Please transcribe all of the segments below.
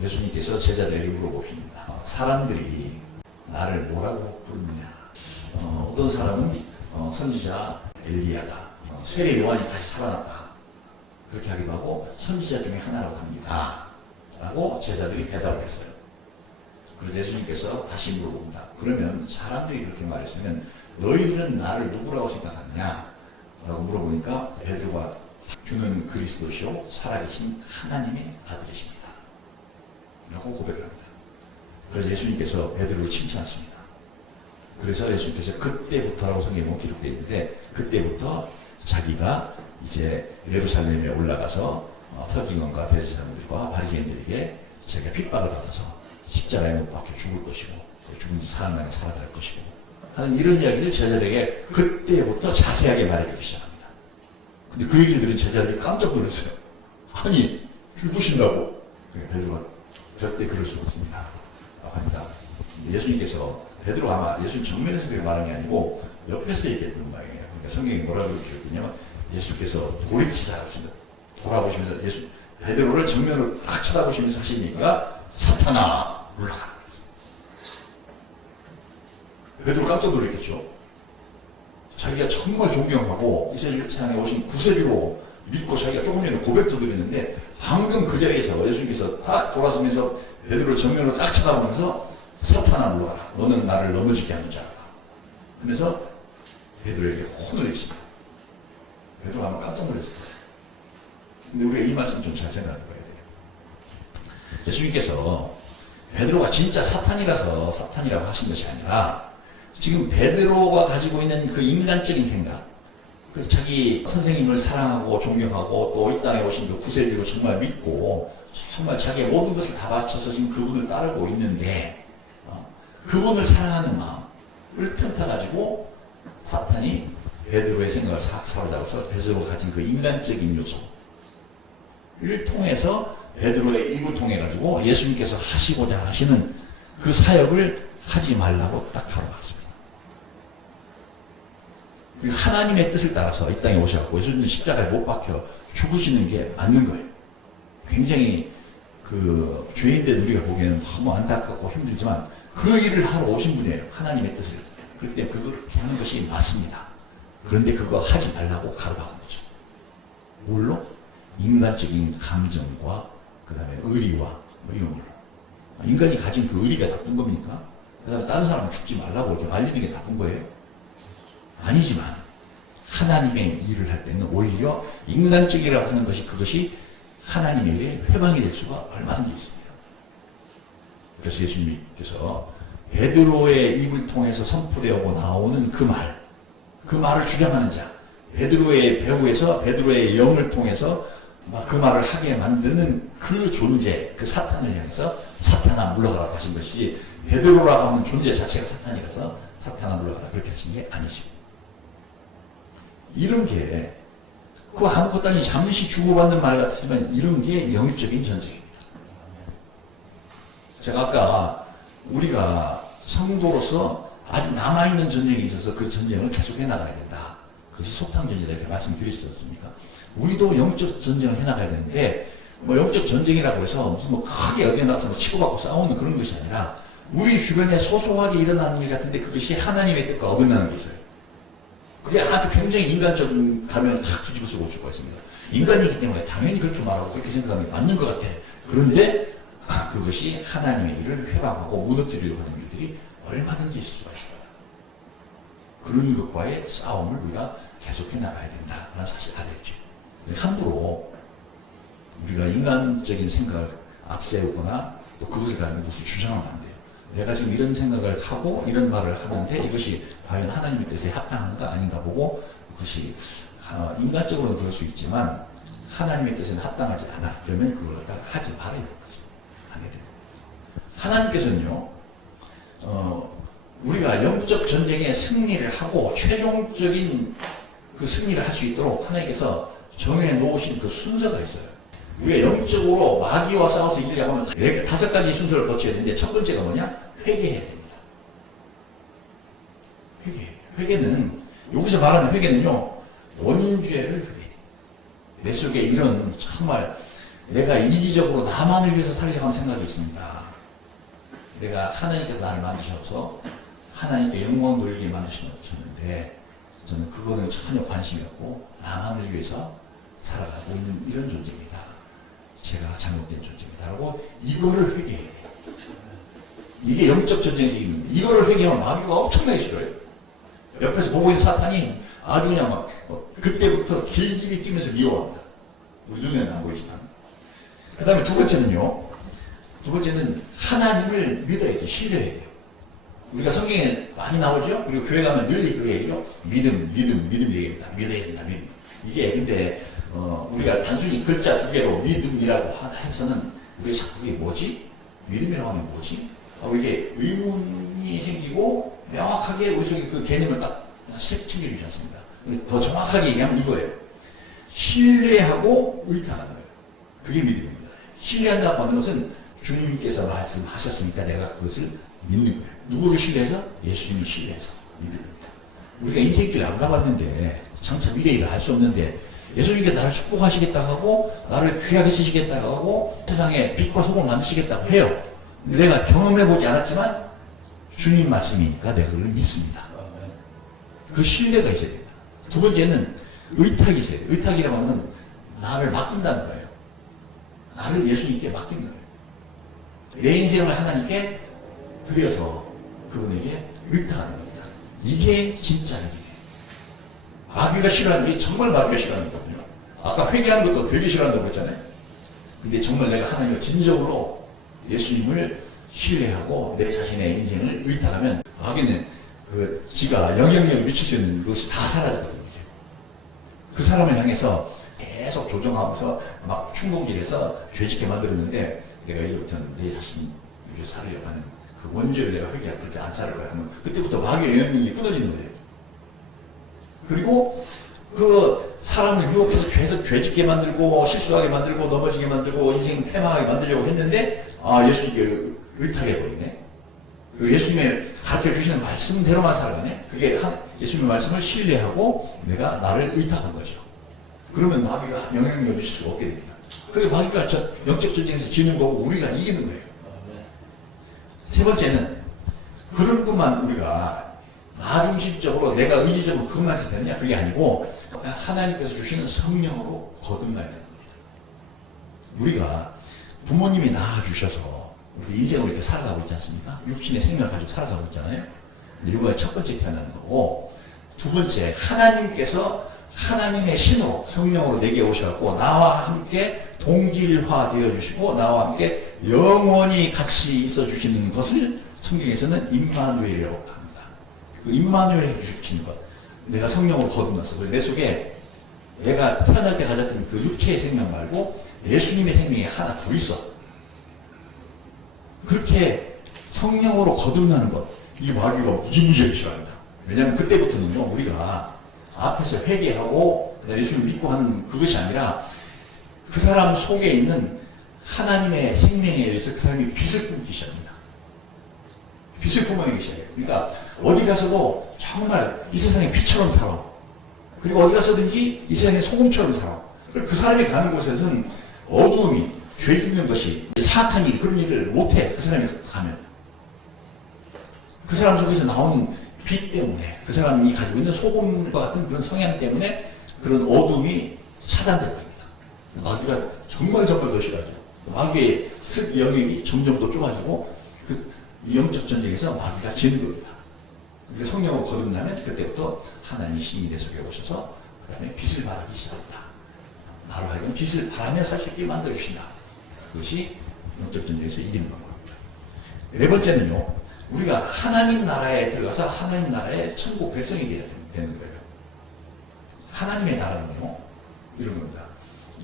예수님께서 제자들에게 물어보십니다. 사람들이 나를 뭐라고 부르느냐? 어떤 사람은 선지자 엘리야다. 세례 요한이 다시 살아났다. 그렇게 하기도 하고 선지자 중에 하나라고 합니다. 라고 제자들이 대답을 했어요. 그래서 예수님께서 다시 물어봅니다. 그러면 사람들이 그렇게 말했으면 너희들은 나를 누구라고 생각하느냐? 라고 물어보니까 베드로가 주는 그리스도시요 살아계신 하나님의 아들이십니다. 라고 고백을 합니다. 그래서 예수님께서 베드로를 칭찬하십니다. 그래서 예수님께서 그때부터라고 성경에 기록되어 있는데 그때부터 자기가 이제 예루살렘에 올라가서 서기관과 대제사장들과 바리새인들에게 자기가 핍박을 받아서 십자가에 못 박혀 죽을 것이고 죽은 지 사흘 만에 살아날 것이고 하는 이런 이야기를 제자들에게 그때부터 자세하게 말해주기 시작합니다. 근데 그 얘기를 들은 제자들이 깜짝 놀랐어요. 아니 죽으신다고? 베드로가 절대 그럴 수 없습니다. 하니까 예수님께서 베드로가 아마 예수님 정면에서 그렇게 말한 게 아니고 옆에서 얘기했던 말이에요. 그러니까 성경이 뭐라고 기록되냐면 예수께서 돌이키사 하십니다. 돌아보시면서 베드로를 정면으로 딱 쳐다보시면서 하시니까 사탄아 물러가라. 베드로 깜짝 놀랐겠죠. 자기가 정말 존경하고 이 세상에 오신 구세주로 믿고 자기가 조금 전에 고백도 드렸는데 방금 그 자리에서 예수님께서 딱 돌아서면서 베드로를 정면으로 딱 쳐다보면서 사탄아 물러가라. 너는 나를 넘어지게 하는 자라. 그래서 베드로에게 혼을 내십니다. 베드로가 아마 깜짝 놀랐을 거예요. 근데 우리가 이 말씀 좀 잘 생각해 봐야 돼요. 예수님께서 베드로가 진짜 사탄이라서 사탄이라고 하신 것이 아니라 지금 베드로가 가지고 있는 그 인간적인 생각, 그 자기 선생님을 사랑하고 존경하고 또 이 땅에 오신 그 구세주로 정말 믿고 정말 자기의 모든 것을 다 바쳐서 지금 그분을 따르고 있는데 그분을 사랑하는 마음을 틈타가지고 사탄이 베드로의 생각을 싹 사로잡아서 베드로가 가진 그 인간적인 요소를 통해서 베드로의 입을 통해 가지고 예수님께서 하시고자 하시는 그 사역을 하지 말라고 딱 가로막습니다. 그리고 하나님의 뜻을 따라서 이 땅에 오셔서 예수님 십자가에 못 박혀 죽으시는 게 맞는 거예요. 굉장히 그 죄인된 우리가 보기에는 너무 안타깝고 힘들지만 그 일을 하러 오신 분이에요. 하나님의 뜻을. 그렇기 때문에 그렇게 하는 것이 맞습니다. 그런데 그거 하지 말라고 가로막은 거죠. 뭘로? 인간적인 감정과 그 다음에 의리와 뭐 이런 걸로. 인간이 가진 그 의리가 나쁜 겁니까? 그 다음에 다른 사람은 죽지 말라고 이렇게 말리는 게 나쁜 거예요? 아니지만 하나님의 일을 할 때는 오히려 인간적이라고 하는 것이 그것이 하나님의 일에 회방이 될 수가 얼마든지 있습니다. 그래서 예수님께서 베드로의 입을 통해서 선포되어 나오는 그 말을 주장하는 자, 베드로의 배후에서 베드로의 영을 통해서 그 말을 하게 만드는 그 존재, 그 사탄을 향해서 사탄아 물러가라고 하신 것이지 베드로라고 하는 존재 자체가 사탄이라서 사탄아 물러가라 그렇게 하신 게 아니죠. 이런 게 그 아무것도 아닌 잠시 주고받는 말 같지만 이런 게 영적인 전쟁입니다. 제가 아까 우리가 성도로서 아직 남아있는 전쟁이 있어서 그 전쟁을 계속해 나가야 된다. 그것이 소탕전쟁이다 이렇게 말씀드리지 않습니까? 우리도 영적 전쟁을 해나가야 되는데 뭐 영적 전쟁이라고 해서 무슨 뭐 크게 어디에 나가서 뭐 치고받고 싸우는 그런 것이 아니라 우리 주변에 소소하게 일어나는 일 같은데 그것이 하나님의 뜻과 어긋나는 게 있어요. 그게 아주 굉장히 인간적인 가면을 탁 뒤집어 쓰고 올 수가 있습니다. 인간이기 때문에 당연히 그렇게 말하고 그렇게 생각하는 게 맞는 것 같아. 그런데 그것이 하나님의 일을 회방하고 무너뜨리려고 하는 일들이 얼마든지 있을 수가 있어요. 그런 것과의 싸움을 우리가 계속해 나가야 된다는 사실 알겠죠. 함부로 우리가 인간적인 생각을 앞세우거나 또 그것을 가지고 무슨 주장하면 안 돼요. 내가 지금 이런 생각을 하고 이런 말을 하는데 이것이 과연 하나님의 뜻에 합당한가 아닌가 보고 그것이 인간적으로는 그럴 수 있지만 하나님의 뜻에는 합당하지 않아. 그러면 그걸 갖다가 하지 말아야 되는 거죠. 안 해야 돼요. 하나님께서는요, 우리가 영적 전쟁에 승리를 하고 최종적인 그 승리를 할 수 있도록 하나님께서 정해 놓으신 그 순서가 있어요. 우리가 영적으로 마귀와 싸워서 이기려고 하면 5가지 순서를 거쳐야 되는데 첫 번째가 뭐냐? 회개해야 됩니다. 회개는 여기서 말하는 회개는요. 원죄를 회개해요. 내 속에 이런 정말 내가 이기적으로 나만을 위해서 살려고 하는 생각이 있습니다. 내가 하나님께서 나를 만드셔서 하나님께 영광 돌리게 만드셨는데 저는 그거는 전혀 관심이 없고 나만을 위해서 살아가고 있는 이런 존재입니다. 제가 잘못된 존재입니다. 라고 이거를 회개해야 돼요. 이게 영적 전쟁에서 있는 거예요. 이거를 회개하면 마귀가 엄청나게 싫어요. 옆에서 보고 있는 사탄이 아주 그냥 막 그때부터 길길이 뛰면서 미워합니다. 우리 눈에는 안 보이지만. 그 다음에 두 번째는요. 두 번째는 하나님을 믿어야 돼요. 신뢰해야 돼요. 우리가 성경에 많이 나오죠? 그리고 교회 가면 늘 그 얘기죠? 믿음 얘기입니다. 믿어야 된다, 믿음. 이게 근데, 우리가 단순히 글자 두 개로 믿음이라고 해서는 우리가 자꾸 그게 뭐지? 믿음이라고 하는 게 뭐지? 이게 의문이 생기고 명확하게 우리 속에 그 개념을 딱 챙겨주지 않습니다. 근데 더 정확하게 얘기하면 이거예요. 신뢰하고 의탁하는 거예요. 그게 믿음입니다. 신뢰한다고 하는 것은 주님께서 말씀하셨으니까 내가 그것을 믿는 거예요. 누구를 신뢰해서? 예수님을 신뢰해서 믿는 겁니다. 우리가 인생길 안 가봤는데 장차 미래를 알 수 없는데 예수님께 나를 축복하시겠다고 하고 나를 귀하게 쓰시겠다고 하고 세상에 빛과 소금을 만드시겠다고 해요. 내가 경험해보지 않았지만 주님 말씀이니까 내가 그걸 믿습니다. 그 신뢰가 있어야 됩니다. 두 번째는 의탁이 있어야 돼요. 의탁이라고 하는 건 나를 맡긴다는 거예요. 나를 예수님께 맡긴 거예요. 내 인생을 하나님께 드려서 그분에게 의탁하는 겁니다. 이게 진짜 일이에요. 마귀가 싫어하는 게 정말 마귀가 싫어하는 거거든요. 아까 회개하는 것도 되게 싫어한다고 했잖아요. 근데 정말 내가 하나님을 진정으로 예수님을 신뢰하고 내 자신의 인생을 의탁하면 마귀는 지가 영향력을 미칠 수 있는 것이 다 사라지거든요. 그 사람을 향해서 계속 조정하면서 막 충동질해서 죄짓게 만들었는데 내가 이제부터는 내 자신이 위해서 살으려고 하는 그 원죄를 내가 회개할 그렇게 안 살을 거야 하면 그때부터 마귀의 영향력이 끊어지는 거예요. 그리고 그 사람을 유혹해서 계속 죄짓게 만들고 실수하게 만들고 넘어지게 만들고 인생 패망하게 만들려고 했는데 예수님께 의탁해버리네. 예수님의 가르쳐 주시는 말씀대로만 살아가네. 그게 예수님의 말씀을 신뢰하고 내가 나를 의탁한 거죠. 그러면 마귀가 영향력을 미칠 수가 없게 됩니다. 그게 마귀가 영적 전쟁에서 지는 거고 우리가 이기는 거예요. 세 번째는 그런 것만 우리가 나중심적으로 내가 의지적으로 그것만 해서 되느냐? 그게 아니고 하나님께서 주시는 성령으로 거듭나야 되는 겁니다. 우리가 부모님이 낳아주셔서 우리 인생을 이렇게 살아가고 있지 않습니까? 육신의 생명을 가지고 살아가고 있잖아요. 이거가 첫 번째 태어나는 거고 두 번째 하나님께서 하나님의 신호 성령으로 내게 오셔갖고 나와 함께 동질화 되어 주시고 나와 함께 영원히 같이 있어 주시는 것을 성경에서는 임마누엘이라고 합니다. 그 임마누엘 해주시는 것. 내가 성령으로 거듭났어. 내 속에 내가 태어날 때 가졌던 그 육체의 생명 말고 예수님의 생명이 하나 더 있어. 그렇게 성령으로 거듭나는 것. 이게 마귀가 무지무지하게 싫어합니다. 왜냐하면 그때부터는요 우리가 앞에서 회개하고 예수님을 믿고 하는 그것이 아니라 그 사람 속에 있는 하나님의 생명에 의해서 그 사람이 빛을 품기 시작합니다. 빛을 품어내기 시작해요. 그러니까 어디 가서도 정말 이 세상에 빛처럼 살아. 그리고 어디 가서든지 이 세상에 소금처럼 살아. 그 사람이 가는 곳에서는 어두움이 죄 짓는 것이 사악한 일 그런 일을 못해. 그 사람이 가면 그 사람 속에서 나오는 빛 때문에 그 사람이 가지고 있는 소금과 같은 그런 성향 때문에 그런 어둠이 차단될 겁니다. 마귀가 정말 더 싫어하죠. 마귀의 영역이 점점 더 좁아지고 그 영적 전쟁에서 마귀가 지는 겁니다. 그러니까 성령으로 거듭나면 그때부터 하나님의 신이 내 속에 오셔서 그 다음에 빛을 발하기 시작한다. 나로 하여금 빛을 발하며 살 수 있게 만들어주신다. 그것이 영적 전쟁에서 이기는 방법입니다. 네 번째는요. 우리가 하나님 나라에 들어가서 하나님 나라의 천국 백성이 되어야 되는 거예요. 하나님의 나라는요. 이런 겁니다.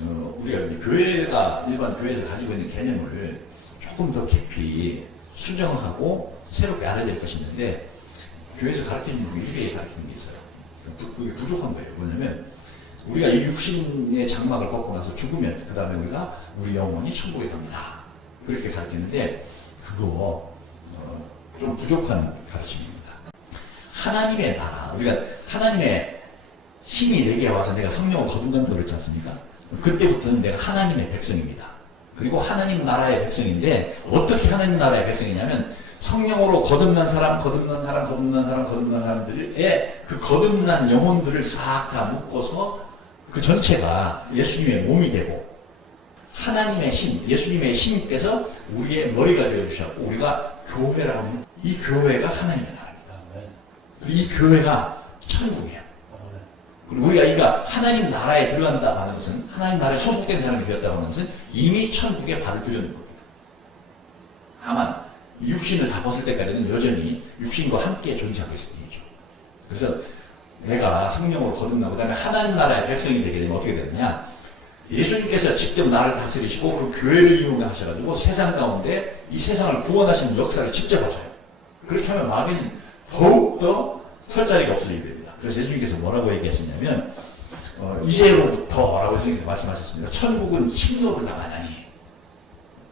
우리가 교회가 일반 교회에서 가지고 있는 개념을 조금 더 깊이 수정하고 새롭게 알아야 될 것이 있는데 교회에서 가르치는 게 이렇게 가르치는 게 있어요. 그게 부족한 거예요. 뭐냐면 우리가 이 육신의 장막을 벗고 나서 죽으면 그 다음에 우리가 우리 영혼이 천국에 갑니다. 그렇게 가르치는데 그거 좀 부족한 가르침입니다. 하나님의 나라, 우리가 하나님의 힘이 내게 와서 내가 성령을 거듭난다고 그랬지 않습니까? 그때부터는 내가 하나님의 백성입니다. 그리고 하나님 나라의 백성인데 어떻게 하나님 나라의 백성이냐면 성령으로 거듭난 사람들의 그 거듭난 영혼들을 싹 다 묶어서 그 전체가 예수님의 몸이 되고 하나님의 신, 예수님의 신께서 우리의 머리가 되어주셨고 우리가 교회라고 하는 이 교회가 하나님의 나라입니다. 이 교회가 천국이에요. 그리고 우리가 하나님 나라에 들어간다고 하는 것은 하나님 나라에 소속된 사람이 되었다고 하는 것은 이미 천국에 발을 들여놓은 겁니다. 다만 육신을 다 벗을 때까지는 여전히 육신과 함께 존재하고 있을 뿐이죠. 그래서 내가 성령으로 거듭나고 그다음에 하나님 나라의 백성이 되게 되면 어떻게 되느냐? 예수님께서 직접 나를 다스리시고 그 교회를 이용하셔가지고 세상 가운데 이 세상을 구원하시는 역사를 직접 하셔요. 그렇게 하면 마귀는 더욱더 설 자리가 없어지게 됩니다. 그래서 예수님께서 뭐라고 얘기하셨냐면 이제로부터라고 예수님께서 말씀하셨습니다. 천국은 침노를 당하나니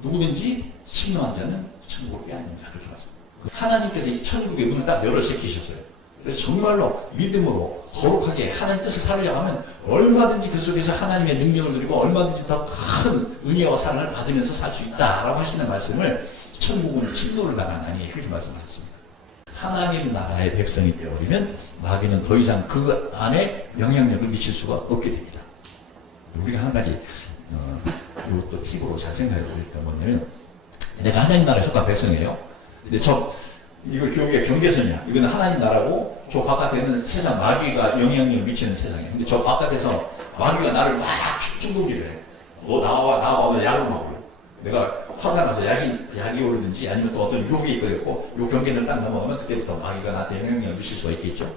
누구든지 침노한 자는 천국이 아닙니다. 그렇게 말씀합니다. 하나님께서 이 천국의 문을 딱 열어 제끼셨어요. 그래서 정말로 믿음으로 거룩하게 하나님 뜻을 살으려고 하면 얼마든지 그 속에서 하나님의 능력을 누리고 얼마든지 더 큰 은혜와 사랑을 받으면서 살 수 있다라고 하시는 말씀을 천국은 침노를 당하나니 그렇게 말씀하셨습니다. 하나님 나라의 백성이 되어버리면 마귀는 더 이상 그 안에 영향력을 미칠 수가 없게 됩니다. 우리가 한 가지 이것도 팁으로 잘 생각해 보니까 뭐냐면 내가 하나님 나라에 속한 백성이에요. 근데 이거 교회의 경계선이야. 이거는 하나님 나라고 저 바깥에는 세상 마귀가 영향력을 미치는 세상이야. 근데 저 바깥에서 마귀가 나를 막 충동질을 해. 너 나와 오늘 약을 먹으려. 내가 화가 나서 약이 오르든지 아니면 또 어떤 유혹이 이끌렸고 요 경계선을 딱 넘어가면 그때부터 마귀가 나한테 영향력을 미칠 수가 있겠죠.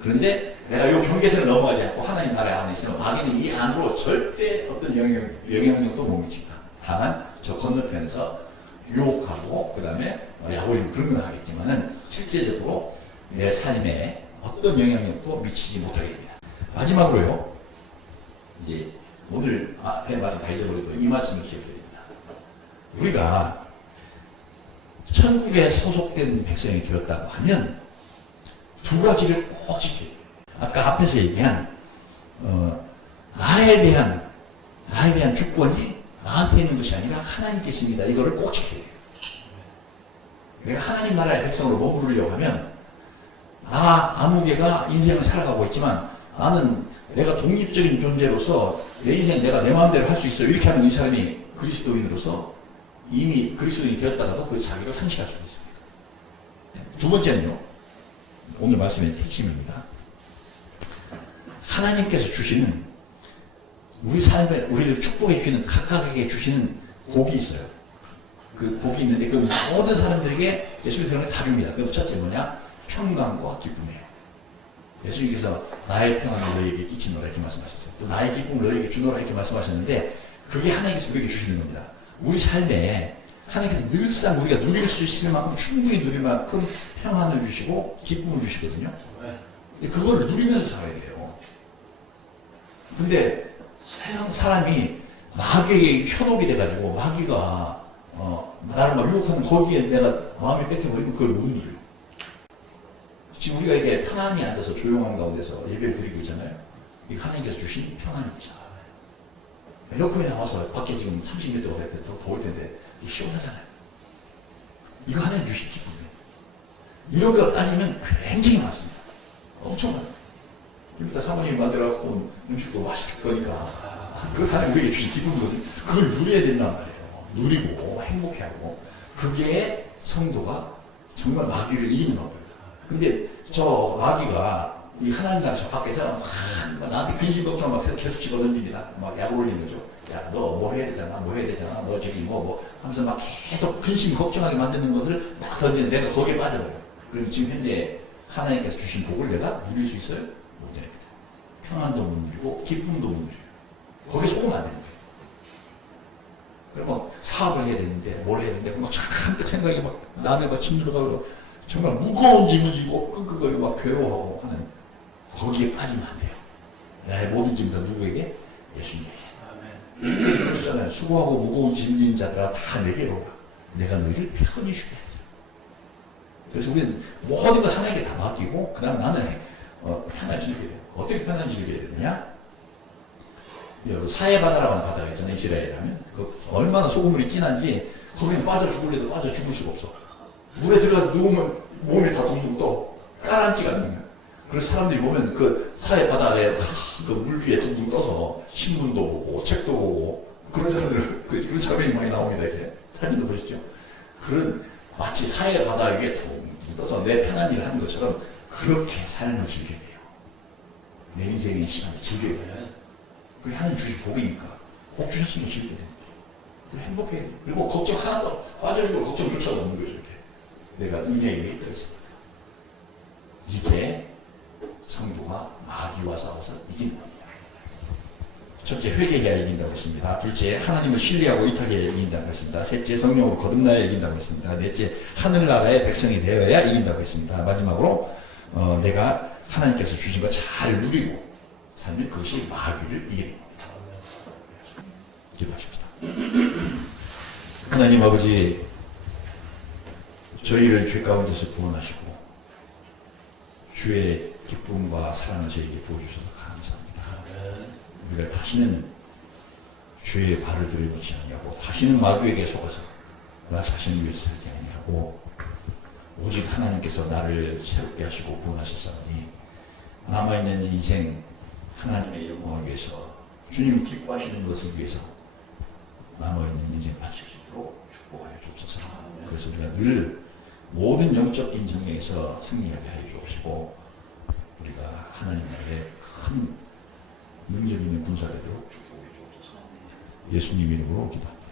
그런데 내가 요 경계선을 넘어가지 않고 하나님 나라에 안에 있으면 마귀는 이 안으로 절대 어떤 영향력도 못 미칩니다. 다만 저 건너편에서 유혹하고 그 다음에 약올리고 그런 건 하겠지만은 실제적으로 내 삶에 어떤 영향력도 미치지 못하게 됩니다. 마지막으로요. 이제 오늘 앞에 말씀 다 잊어버려도 이 말씀을 기억해야 됩니다. 우리가 천국에 소속된 백성이 되었다고 하면 두 가지를 꼭 지켜야 돼요. 아까 앞에서 얘기한 나에 대한 주권이 나한테 있는 것이 아니라 하나님께 있습니다. 이거를 꼭 지켜야 돼요. 내가 하나님 나라의 백성으로 머무르려고 하면 아무개가 인생을 살아가고 있지만 나는 내가 독립적인 존재로서 내 인생 내가 내 마음대로 할 수 있어. 이렇게 하면 이 사람이 그리스도인으로서 이미 그리스도인이 되었다가도 그 자기를 상실할 수 있습니다. 두 번째는요. 오늘 말씀의 핵심입니다. 하나님께서 주시는 우리 삶에 우리를 축복해 주시는 각각에게 주시는 복이 있어요. 그 복이 있는데 그 모든 사람들에게 예수님께서 다 줍니다. 그 첫째 뭐냐? 평강과 기쁨이에요. 예수님께서 나의 평안을 너희에게 끼치노라 이렇게 말씀하셨어요. 또 나의 기쁨을 너희에게 주노라 이렇게 말씀하셨는데 그게 하나님께서 우리에게 주시는 겁니다. 우리 삶에 하나님께서 늘상 우리가 누릴 수 있을 만큼 충분히 누릴 만큼 평안을 주시고 기쁨을 주시거든요. 근데 그걸 누리면서 살아야 돼요. 근데 서양 사람이 마귀에게 현혹이 돼가지고 마귀가 나를 막 유혹하는 거기에 내가 마음이 뺏겨버리면 그걸 못 누려요. 지금 우리가 이게 편안히 앉아서 조용한 가운데서 예배를 드리고 있잖아요. 이 하나님께서 주신 평안이죠. 에어컨이 나와서 밖에 지금 30몇 도가 될 때 더 더울 텐데 시원하잖아요. 이거 하나님 주신 기쁨이에요. 이런 거 따지면 굉장히 많습니다. 엄청 많아요. 여기다 사모님이 만들어갖고 온 음식도 맛있을 거니까 그거 하나님 우리에게 주신 기쁨이거든요. 그걸 누려야 된단 말이에요. 누리고 행복해하고 그게 성도가 정말 마귀를 이기는 겁니다. 근데 저 마귀가 이 하나님 나라 저 밖에서 막 나한테 근심 걱정 막 계속 집어던집니다. 막 약 올리는 거죠. 야, 너 뭐 해야 되잖아, 너 저기 뭐 하면서 막 계속 근심 걱정하게 만드는 것을 막 던지는 내가 거기에 빠져버려요. 그럼 지금 현재 하나님께서 주신 복을 내가 누릴 수 있어요? 못 누립니다. 평안도 못 누리고 기쁨도 못 누려요. 거기에 속으면 안 되는 거예요. 그리고 사업을 해야 되는데 뭘 해야 되는데 막 잔뜩 생각이 막 나를 막 짓눌러가고 정말 무거운 짐을 지고 끙끙거리고 막 괴로워하고 하는 거기에 빠지면 안 돼요. 나의 모든 짐 다 누구에게? 예수님에게. 예수님께서 그러시잖아요. 수고하고 무거운 짐 진 자들아 다 내게로 와. 내가 너희를 편히 쉬게 하리라. 그래서 우리는 모든 걸 하나님께 다 맡기고 그 다음에 나는 편안히 즐겨야 돼요. 어떻게 편안히 즐겨야 되느냐? 사해 바다라고 하는 바다가 있잖아요. 이스라엘에 하면 그 얼마나 소금물이 진한지 거기는 빠져 죽을래도 빠져 죽을 수가 없어. 물에 들어가서 누우면 몸이 다 둥둥 떠. 가라앉지가 않는 거야. 그래서 사람들이 보면 그 사해 바다에 그 물 위에 둥둥 떠서 신문도 보고 책도 보고 그런 사람들 그런 장면이 많이 나옵니다. 이렇게 사진도 보시죠. 그런 마치 사해 바다 위에 둥둥 떠서 내 편한 일을 하는 것처럼 그렇게 삶을 즐겨야 돼요. 내 인생의 시간을 즐겨야 돼요. 그게 하나님 주신 복이니까 복 주셨으면 즐겨야 돼요. 행복해야 돼요. 그리고 걱정 하나도 빠져주고 걱정조차도 없는 거죠. 이렇게 내가 은혜에 의해 있다. 이게 성도가 마귀와 싸워서 이기는 겁니다. 첫째, 회개해야 이긴다고 했습니다. 둘째, 하나님을 신뢰하고 의탁해야 이긴다고 했습니다. 셋째, 성령으로 거듭나야 이긴다고 했습니다. 넷째, 하늘나라의 백성이 되어야 이긴다고 했습니다. 마지막으로 내가 하나님께서 주신 거 잘 누리고 살면 그것이 마귀를 이기는 겁니다. 기도하십시다. 하나님 아버지, 저희를 죄 가운데서 구원하시고 주의 기쁨과 사랑을 저에게 부어주셔서 감사합니다. 우리가 다시는 죄의 발을 들여놓지 아니하고 다시는 마귀에게 속아서 나 자신을 위해서 살지 아니하고 오직 하나님께서 나를 새롭게 하시고 구원하셨사오니 남아있는 인생 하나님의 영광을 위해서 주님 기뻐하시는 것을 위해서 남아있는 인생 바칠 수 있도록 축복하여 주옵소서. 그래서 우리가 늘 모든 영적인 정령에서 승리하게 하여 주옵시고 우리가 하나님 나라의 큰 능력 있는 군사가 되도록 축복해 주옵소서. 예수님 이름으로 기도합니다.